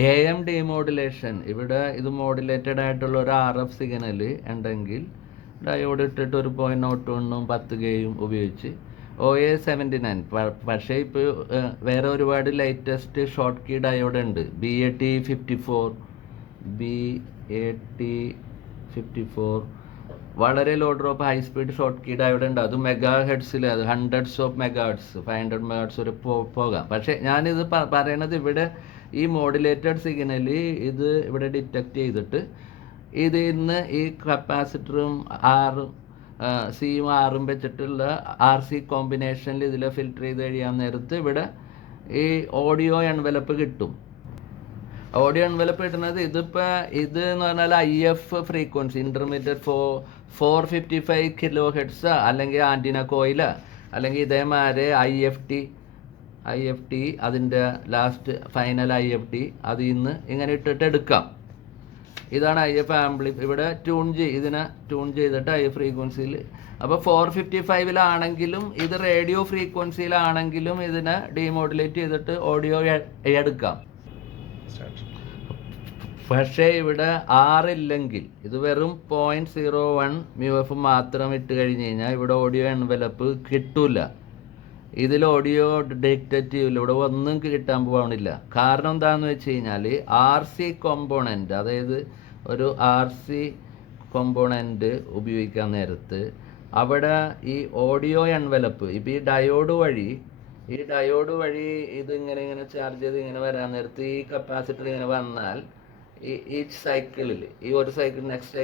A M demodulation, ഇവിടെ ഇത് modulated ആയിട്ടുള്ള ഒരു ആർ എഫ് സിഗ്നൽ ഉണ്ടെങ്കിൽ ഡയോഡ് ഇട്ടിട്ട് ഒരു 0.01ഉം 10K ഉപയോഗിച്ച് OA79. പക്ഷേ ഇപ്പോൾ വേറെ ഒരുപാട് ലേറ്റസ്റ്റ് ഷോർട്ട് കീ ഡയോഡ് ഉണ്ട്. BAT54, BAT54 വളരെ low drop high speed Schottky diode ഉണ്ട്. അത് മെഗാ ഹെഡ്സിൽ, അത് hundreds of mega hertz, 500 mega വരെ പോകാം. പക്ഷേ ഞാനിത് പറയണത് ഇവിടെ ഈ മോഡുലേറ്റഡ് സിഗ്നൽ ഇത് ഇവിടെ ഡിറ്റക്ട് ചെയ്തിട്ട് ഇതിൽ നിന്ന് ഈ കപ്പാസിറ്ററും സിയും ആറും വെച്ചിട്ടുള്ള RC കോമ്പിനേഷനിൽ ഇതിൽ ഫിൽറ്റർ ചെയ്ത് കഴിയാൻ നേരത്ത് ഇവിടെ ഈ ഓഡിയോ എൻവലപ്പ് കിട്ടും. ഓഡിയോ എൻവലപ്പ് കിട്ടുന്നത് ഇത് എന്ന് പറഞ്ഞാൽ IF ഫ്രീക്വൻസി, ഇൻ്റർമീഡിയറ്റ് 455 kHz, അല്ലെങ്കിൽ ആൻറ്റിന കോയില, അല്ലെങ്കിൽ ഇതേമാതിരി IFT അതിൻ്റെ ലാസ്റ്റ് ഫൈനൽ IFT അതിൽ നിന്ന് ഇങ്ങനെ ഇട്ടിട്ട് എടുക്കാം. ഇതാണ് IF ഇവിടെ ഇതിനെ ട്യൂൺ ചെയ്തിട്ട് IF ഫ്രീക്വൻസിയിൽ. അപ്പോൾ 455-ലാണെങ്കിലും ഇത് റേഡിയോ ഫ്രീക്വൻസിയിലാണെങ്കിലും ഇതിനെ ഡീമോഡുലേറ്റ് ചെയ്തിട്ട് ഓഡിയോ എടുക്കാം. പക്ഷേ ഇവിടെ ഇല്ലെങ്കിൽ ഇത് വെറും 0.01 μF മാത്രം ഇട്ട് കഴിഞ്ഞ് കഴിഞ്ഞാൽ ഇവിടെ ഓഡിയോ എൻവലപ്പ് കിട്ടൂല. ഇതിൽ ഓഡിയോ ഡിറ്റക്റ്റ് ചെയ്യില്ല, ഇവിടെ ഒന്നും കിട്ടാൻ പോകണില്ല. കാരണം എന്താണെന്ന് വെച്ച് കഴിഞ്ഞാൽ RC കോമ്പോണൻറ്റ്, അതായത് ഒരു RC കോമ്പോണൻറ്റ് ഉപയോഗിക്കാൻ നേരത്ത് അവിടെ ഈ ഓഡിയോ എൻവലപ്പ് ഇപ്പോൾ ഈ ഡയോഡ് വഴി ഇതിങ്ങനെ ചാർജ് ചെയ്ത് ഇങ്ങനെ വരാൻ നേരത്ത് ഈ കപ്പാസിറ്റർ ഇങ്ങനെ വന്നാൽ ഈ സൈക്കിളിൽ ഈ ഒരു സൈക്കിൾ നെക്സ്റ്റ്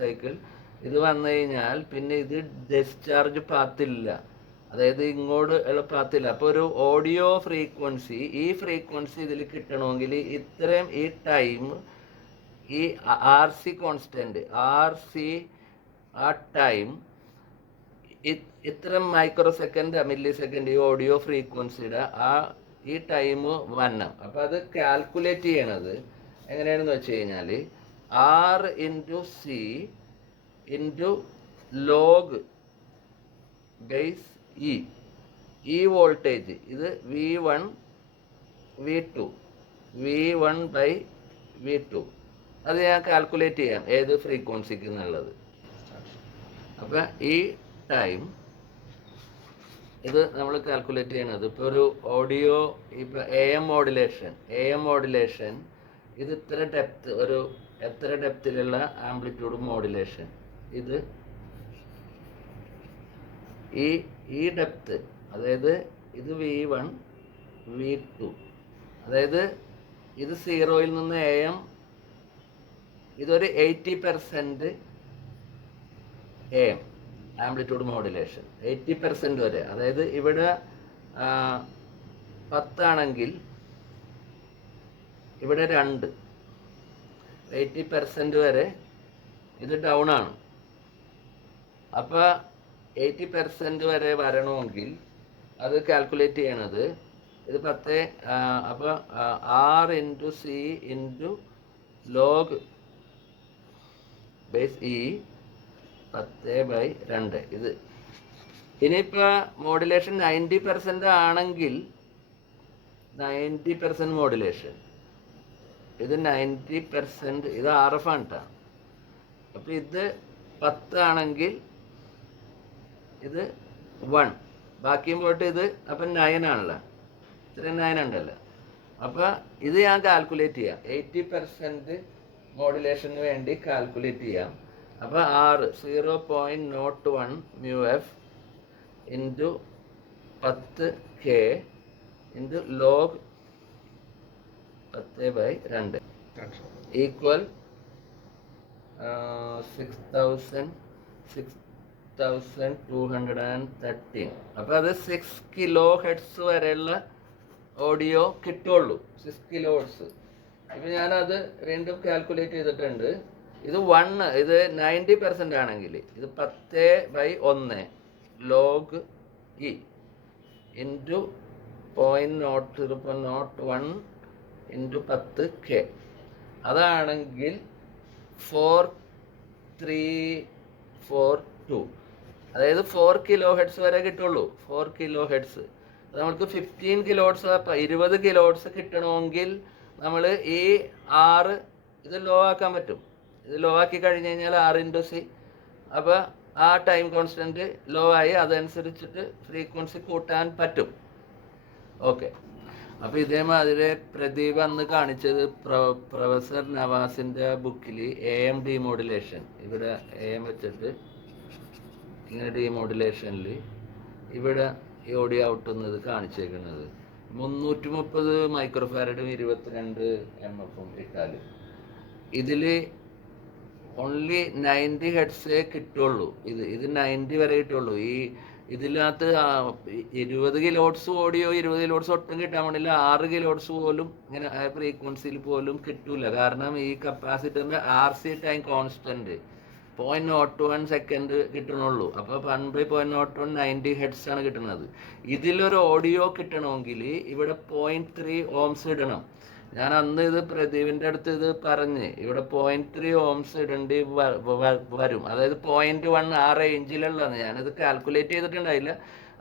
സൈക്കിൾ ഇത് വന്നു കഴിഞ്ഞാൽ പിന്നെ ഇത് ഡിസ്ചാർജ് പാത്തില്ല, അതായത് ഇങ്ങോട്ട് എളുപ്പത്തില്ല. അപ്പോൾ ഒരു ഓഡിയോ ഫ്രീക്വൻസി, ഈ ഫ്രീക്വൻസി ഇതിൽ കിട്ടണമെങ്കിൽ ഇത്രയും ഈ ടൈം, ഈ RC കോൺസ്റ്റൻറ്റ്, ആ ടൈം ഇത്ര മൈക്രോ സെക്കൻഡ് മില്ലി സെക്കൻഡ് ഈ ഓഡിയോ ഫ്രീക്വൻസിയുടെ ഈ ടൈം വരണം. അപ്പോൾ അത് കാൽക്കുലേറ്റ് ചെയ്യണത് എങ്ങനെയാണെന്ന് വെച്ച് കഴിഞ്ഞാൽ R/C log ബേസ് ഈ വോൾട്ടേജ്, ഇത് V1 V2 അത് ഞാൻ കാൽക്കുലേറ്റ് ചെയ്യാം ഏത് ഫ്രീക്വൻസിക്ക് എന്നുള്ളത്. അപ്പം ഈ ടൈം ഇത് നമ്മൾ കാൽക്കുലേറ്റ് ചെയ്യണത് ഇപ്പോൾ ഒരു ഓഡിയോ, ഇപ്പോൾ AM മോഡുലേഷൻ ഇത് എത്ര ഡെപ്തിലുള്ള ആംപ്ലിറ്റ്യൂഡ് മോഡുലേഷൻ, ഇത് ഈ ഡെപ്ത്, അതായത് ഇത് V1 V2, അതായത് ഇത് 0-ൽ നിന്ന് AM, ഇതൊരു 80% AM ആംപ്ലിറ്റ്യൂഡ് മോഡുലേഷൻ 80% വരെ. അതായത് ഇവിടെ 10 ആണെങ്കിൽ ഇവിടെ 2, 80% വരെ ഇത് ഡൗൺ ആണ്. അപ്പോൾ 80% വരെ വരണമെങ്കിൽ അത് കാൽക്കുലേറ്റ് ചെയ്യണത് ഇത് 10, അപ്പോൾ R/C log ബേസ് 10/2. ഇത് ഇനിയിപ്പോൾ മോഡുലേഷൻ 90% ആണെങ്കിൽ 90% മോഡുലേഷൻ, ഇത് 90%, ഇത് RF ആണ് കേട്ടോ. അപ്പോൾ ഇത് 10 ആണെങ്കിൽ ഇത് 1, ബാക്കിയും പോയിട്ട് ഇത് അപ്പം 9 ആണല്ലോ, ഇത്രയും 9 ഉണ്ടല്ലോ. അപ്പോൾ ഇത് ഞാൻ കാൽക്കുലേറ്റ് ചെയ്യാം, 80% മോഡുലേഷന് വേണ്ടി കാൽക്കുലേറ്റ് ചെയ്യാം. അപ്പോൾ 0.01 μF × 10K × log 10/2 ഈക്വൽ 6213. അപ്പോൾ അത് 6 kHz വരെയുള്ള ഓഡിയോ കിട്ടുള്ളൂ, 6 kHz. ഇപ്പം ഞാനത് വീണ്ടും കാൽക്കുലേറ്റ് ചെയ്തിട്ടുണ്ട്. ഇത് 90% ആണെങ്കിൽ ഇത് 10/1 log × 0.01 × 10K, അതാണെങ്കിൽ 4342, അതായത് 4 kHz വരെ കിട്ടുള്ളൂ. 4 kHz അത് നമുക്ക് 15 kHz 20 kHz കിട്ടണമെങ്കിൽ നമ്മൾ ഈ 6 ഇത് ലോ ആക്കാൻ പറ്റും. ഇത് ലോ ആക്കി കഴിഞ്ഞ് കഴിഞ്ഞാൽ 6 × C. അപ്പോൾ ആ ടൈം കോൺസ്റ്റൻറ്റ് ലോ ആയി, അതനുസരിച്ചിട്ട് ഫ്രീക്വൻസി കൂട്ടാൻ പറ്റും. ഓക്കെ. അപ്പോൾ ഇതേമാതിരി പ്രദീപ് അന്ന് കാണിച്ചത് പ്രൊഫസർ നവാസിൻ്റെ ബുക്കിൽ AM ഡീമോഡുലേഷൻ, ഇവിടെ AM വെച്ചിട്ട് ഇങ്ങനെ ഡീമോഡുലേഷനിൽ ഇവിടെ ഈ ഓഡിയോ ഔട്ടുന്നത് കാണിച്ചേക്കുന്നത് 330 മൈക്രോഫാരഡും 22 MF ഇട്ടാൽ ഇതിൽ ഓൺലി 90 ഹെഡ്സേ കിട്ടുള്ളൂ. ഇത് 90 വരെ കിട്ടുള്ളൂ. ഇതിനകത്ത് 20 കിലോട്സ് ഓഡിയോ 20 കിലോട്സ് ഒട്ടും കിട്ടാൻ വേണ്ടില്ല. 6 കിലോട്സ് പോലും ഇങ്ങനെ ഫ്രീക്വൻസിയിൽ പോലും കിട്ടൂല. കാരണം ഈ കപ്പാസിറ്ററിൻ്റെ RC ടൈം കോൺസ്റ്റൻറ്റ് 0.01 സെക്കൻഡ് കിട്ടണുള്ളൂ. അപ്പോൾ 1/0.01 90 ഹെഡ്സ് ആണ് കിട്ടുന്നത്. ഇതിലൊരു ഓഡിയോ കിട്ടണമെങ്കിൽ ഇവിടെ 0.3 ohms ഇടണം. ഞാൻ അന്ന് ഇത് പ്രദീപിൻ്റെ അടുത്ത് ഇത് പറഞ്ഞ് ഇവിടെ 0.3 ohms ഇടേണ്ടി വരും. അതായത് 0.1 ആ റേഞ്ചിലുള്ളതാണ്. ഞാനിത് കാൽക്കുലേറ്റ് ചെയ്തിട്ടുണ്ടായില്ല.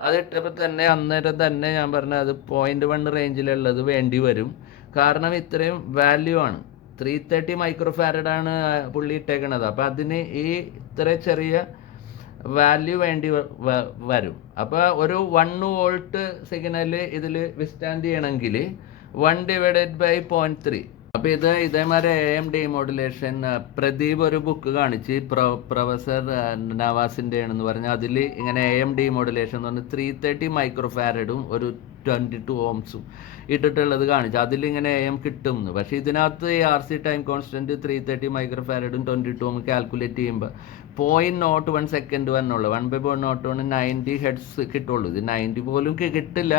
അത് ഇട്ടപ്പോൾ തന്നെ അന്നേരം തന്നെ ഞാൻ പറഞ്ഞത് അത് 0.1 റേഞ്ചിലുള്ളത് വേണ്ടി വരും. കാരണം ഇത്രയും വാല്യൂ ആണ്. 330 മൈക്രോഫാരഡാണ് പുള്ളി ഇട്ടേക്കണത്. അപ്പോൾ അതിന് ഈ ഇത്ര ചെറിയ വാല്യൂ വേണ്ടി വരും. അപ്പോൾ ഒരു 1 വോൾട്ട് സിഗ്നൽ ഇതിൽ വിസ്റ്റാൻഡ് ചെയ്യണമെങ്കിൽ 1/0.3. അപ്പോൾ ഇതേമാതിരി AM ഡീമോഡുലേഷൻ പ്രദീപ് ഒരു ബുക്ക് കാണിച്ച് പ്രൊഫസർ നവാസിൻ്റെ ആണെന്ന് പറഞ്ഞാൽ അതിൽ ഇങ്ങനെ AM ഡീമോഡുലേഷൻ എന്ന് പറഞ്ഞാൽ 330 മൈക്രോഫാരഡും ഒരു 22 ohms ഇട്ടിട്ടുള്ളത് കാണിച്ചു. അതിലിങ്ങനെ AM കിട്ടുമെന്ന്. പക്ഷേ ഇതിനകത്ത് ഈ RC time constant 330 മൈക്രോഫാരഡും 22 ohm calculate ചെയ്യുമ്പോൾ 0.01 സെക്കൻഡ് വന്നുള്ളൂ. 1/0.01 90 ഹെഡ്സ് കിട്ടുള്ളൂ. ഇത് 90 പോലും കിട്ടില്ല.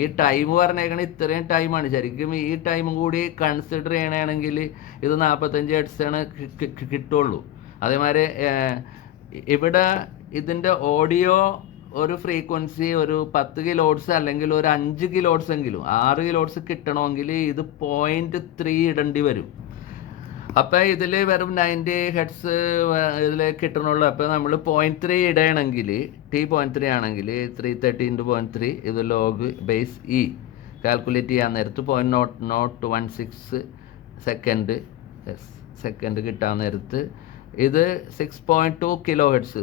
ഈ ടൈം പറഞ്ഞേക്കണത് ഇത്രയും ടൈമാണ്. ശരിക്കും ഈ ടൈമും കൂടി കൺസിഡർ ചെയ്യണമെങ്കിൽ ഇത് 45 ഹെഡ്സാണ് കിട്ടുള്ളൂ. അതേമാതിരി ഇവിടെ ഇതിൻ്റെ ഓഡിയോ ഒരു ഫ്രീക്വൻസി ഒരു 10 കിലോട്സ് അല്ലെങ്കിൽ ഒരു 5 കിലോട്സ് എങ്കിലും 6 കിലോട്സ് കിട്ടണമെങ്കിൽ ഇത് 0.3 ഇടേണ്ടി വരും. അപ്പോൾ ഇതിൽ വെറും 90 ഹെഡ്സ് ഇതിൽ കിട്ടണുള്ളൂ. അപ്പോൾ നമ്മൾ 0.3 ഇടണമെങ്കിൽ T.3 ആണെങ്കിൽ 330 × 0.3 ഇത് ലോഗ് ബേസ് E കാൽക്കുലേറ്റ് ചെയ്യാൻ നേരത്ത് 0.0016 സെക്കൻഡ് കിട്ടാൻ നേരത്ത് ഇത് 6.2 കിലോ ഹെഡ്സ്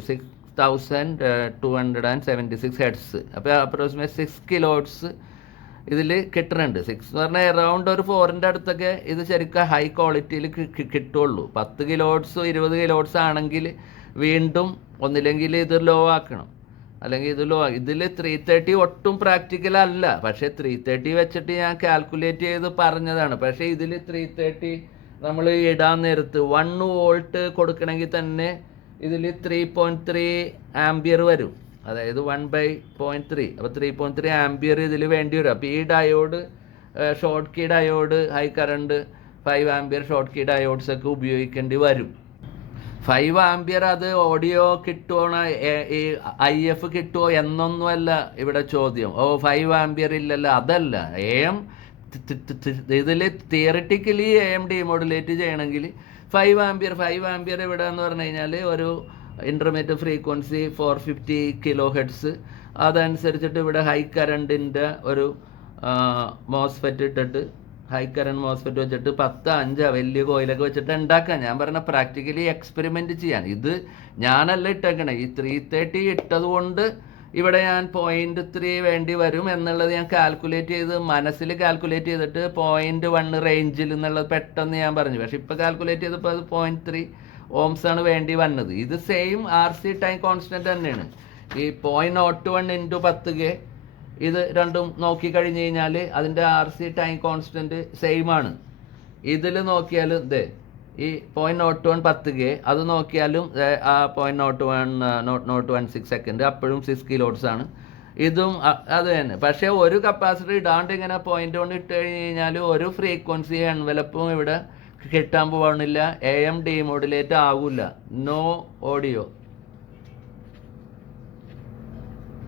6276 ഹെഡ്സ്. അപ്പോൾ അപ്രോക്സിമേറ്റ് 6 കിലോട്സ് ഇതിൽ കിട്ടുന്നുണ്ട്. 6 എന്ന് പറഞ്ഞാൽ എറൗണ്ട് ഒരു 4ൻ്റെ അടുത്തൊക്കെ ഇത് ശരിക്കും ഹൈ ക്വാളിറ്റിയിൽ കിട്ടുള്ളൂ. 10 കിലോട്സ് 20 കിലോട്സ് ആണെങ്കിൽ വീണ്ടും ഒന്നില്ലെങ്കിൽ ഇത് ലോ ആക്കണം, അല്ലെങ്കിൽ ഇത് ലോ. ഇതിൽ 330 ഒട്ടും പ്രാക്ടിക്കൽ അല്ല. പക്ഷേ 330 വെച്ചിട്ട് ഞാൻ കാൽക്കുലേറ്റ് ചെയ്ത് പറഞ്ഞതാണ്. പക്ഷേ ഇതിൽ 330 നമ്മൾ ഇടാൻ നേരത്ത് 1 വോൾട്ട് കൊടുക്കണമെങ്കിൽ തന്നെ ഇതിൽ 3.3 ആംബിയർ വരും. അതായത് 1/0.3. അപ്പോൾ 3.3 ആംബിയർ ഇതിൽ വേണ്ടി വരും. അപ്പോൾ ഈ diode Schottky diode high current 5 ampere Schottky ഡയോഡ്സൊക്കെ ഉപയോഗിക്കേണ്ടി വരും. 5 ആംബിയർ അത് ഓഡിയോ കിട്ടുമോ, ഈ IF കിട്ടുമോ എന്നൊന്നുമല്ല ഇവിടെ ചോദ്യം. 5 ആംബിയർ ഇല്ലല്ലോ, അതല്ല. AM ഇതിൽ തിയറിറ്റിക്കലി AM ഡീമോഡുലേറ്റ് ചെയ്യണമെങ്കിൽ 5 ആംബിയർ ഇവിടെ എന്ന് പറഞ്ഞു കഴിഞ്ഞാൽ ഒരു ഇൻ്റർമീഡിയറ്റ് ഫ്രീക്വൻസി 450 കിലോ ഹെഡ്സ്. അതനുസരിച്ചിട്ട് ഇവിടെ ഹൈ കറണ്ടിൻ്റെ ഒരു മോസ്ഫെറ്റ് ഇട്ടിട്ട് ഹൈ കറണ്ട് മോസ്ഫെറ്റ് വെച്ചിട്ട് 10-5 വലിയ കോയിലൊക്കെ വെച്ചിട്ട് ഉണ്ടാക്കാം. ഞാൻ പറഞ്ഞ പ്രാക്ടിക്കലി എക്സ്പെരിമെൻറ്റ് ചെയ്യാൻ. ഇത് ഞാനല്ല ഇട്ടേക്കണേ. ഈ 330 ഇട്ടത് കൊണ്ട് ഇവിടെ ഞാൻ 0.3 വേണ്ടി വരും എന്നുള്ളത് ഞാൻ കാൽക്കുലേറ്റ് ചെയ്ത് മനസ്സിൽ കാൽക്കുലേറ്റ് ചെയ്തിട്ട് 0.1 റേഞ്ചിൽ എന്നുള്ളത് പെട്ടെന്ന് ഞാൻ പറഞ്ഞു. പക്ഷെ ഇപ്പോൾ കാൽക്കുലേറ്റ് ചെയ്തപ്പോൾ അത് 0.3 ohms ആണ് വേണ്ടി വന്നത്. ഇത് സെയിം RC ടൈം കോൺസ്റ്റൻറ്റ് തന്നെയാണ്. ഈ 0.01 × 10K ഇത് രണ്ടും നോക്കിക്കഴിഞ്ഞ് കഴിഞ്ഞാൽ അതിൻ്റെ RC ടൈം കോൺസ്റ്റൻറ്റ് സെയിം ആണ്. ഇതിൽ നോക്കിയാലും ഇതേ ഈ 0.01 10K അത് നോക്കിയാലും ആ 0.0116 സെക്കൻഡ് അപ്പോഴും 6 കിലോട്സ് ആണ്. ഇതും അത് തന്നെ. പക്ഷേ ഒരു കപ്പാസിറ്റർ ഇടാണ്ട് ഇങ്ങനെ 0.1 ഇട്ട് കഴിഞ്ഞ് കഴിഞ്ഞാൽ ഒരു ഫ്രീക്വൻസി എൻവലപ്പും ഇവിടെ കിട്ടാൻ പോകണില്ല. AM ഡീമോഡുലേറ്റ് ആകില്ല. No audio,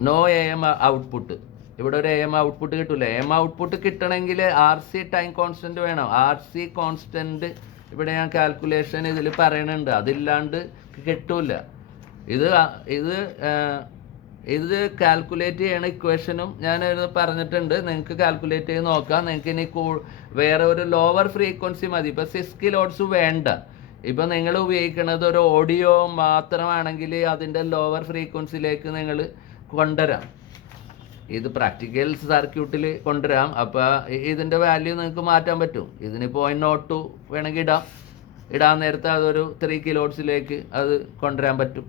no AM output. ഇവിടെ ഒരു AM ഔട്ട്പുട്ട് കിട്ടില്ല. AM ഔട്ട്പുട്ട് കിട്ടണമെങ്കിൽ RC ടൈം കോൺസ്റ്റൻറ്റ് വേണം. RC കോൺസ്റ്റൻറ്റ് ഇവിടെ ഞാൻ കാൽക്കുലേഷൻ ഇതിൽ പറയണുണ്ട്. അതില്ലാണ്ട് കിട്ടൂല. ഇത് ഇത് കാൽക്കുലേറ്റ് ചെയ്യണ ഇക്വേഷനും ഞാൻ പറഞ്ഞിട്ടുണ്ട്. നിങ്ങൾക്ക് കാൽക്കുലേറ്റ് ചെയ്ത് നോക്കാം. നിങ്ങൾക്ക് ഇനി വേറെ ഒരു ലോവർ ഫ്രീക്വൻസി മതി. ഇപ്പോൾ 6 കിലോട്സ് വേണ്ട. ഇപ്പം നിങ്ങൾ ഉപയോഗിക്കുന്നത് ഒരു ഓഡിയോ മാത്രമാണെങ്കിൽ അതിൻ്റെ ലോവർ ഫ്രീക്വൻസിയിലേക്ക് നിങ്ങൾ കൊണ്ടുവരാം. ഇത് പ്രാക്ടിക്കൽ സർക്യൂട്ടിൽ കൊണ്ടുവരാം. അപ്പോൾ ഇതിൻ്റെ വാല്യൂ നിങ്ങൾക്ക് മാറ്റാൻ പറ്റും. ഇതിന് 0.02 വേണമെങ്കിൽ ഇടാൻ നേരത്തെ അതൊരു 3 കിലോട്സിലേക്ക് അത് കൊണ്ടുവരാൻ പറ്റും.